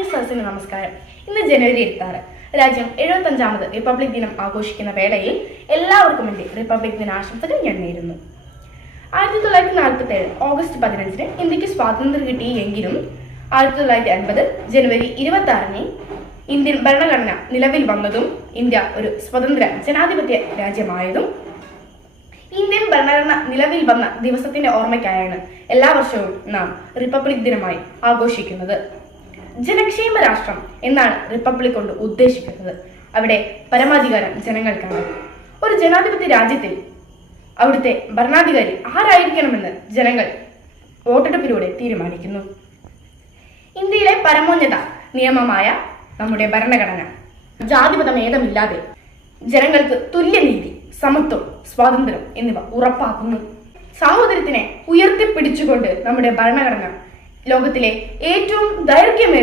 സദസ്സിന് നമസ്കാരം. ഇന്ന് ജനുവരി 26 രാജ്യം 75ാമത് റിപ്പബ്ലിക് ദിനം ആഘോഷിക്കുന്ന വേളയിൽ എല്ലാവർക്കും വേണ്ടി റിപ്പബ്ലിക് ദിനാശംസകൾ ഞാൻ നേരുന്നു. 1947 ഓഗസ്റ്റ് 15 ഇന്ത്യക്ക് സ്വാതന്ത്ര്യം കിട്ടിയെങ്കിലും 1950 ജനുവരി 26 ഇന്ത്യൻ ഭരണഘടന നിലവിൽ വന്നതും ഇന്ത്യ ഒരു സ്വതന്ത്ര ജനാധിപത്യ രാജ്യമായതും ഇന്ത്യൻ ഭരണഘടന നിലവിൽ വന്ന ദിവസത്തിന്റെ ഓർമ്മയ്ക്കായാണ് എല്ലാ വർഷവും നാം റിപ്പബ്ലിക് ദിനമായി ആഘോഷിക്കുന്നത്. ജനക്ഷേമ രാഷ്ട്രം എന്നാണ് റിപ്പബ്ലിക് കൊണ്ട് ഉദ്ദേശിക്കുന്നത്. അവിടെ പരമാധികാരം ജനങ്ങൾക്കാണ്. ഒരു ജനാധിപത്യ രാജ്യത്തിൽ അവിടുത്തെ ഭരണാധികാരി ആരായിരിക്കണമെന്ന് ജനങ്ങൾ വോട്ടെടുപ്പിലൂടെ തീരുമാനിക്കുന്നു. ഇന്ത്യയിലെ പരമോന്നത നിയമമായ നമ്മുടെ ഭരണഘടന ജാതിമതഭേദമില്ലാതെ ജനങ്ങൾക്ക് തുല്യനീതി, സമത്വം, സ്വാതന്ത്ര്യം എന്നിവ ഉറപ്പാക്കുന്നു. സാഹോദര്യത്തിനെ ഉയർത്തിപ്പിടിച്ചുകൊണ്ട് നമ്മുടെ ഭരണഘടന ലോകത്തിലെ ഏറ്റവും ദൈർഘ്യമേറിയ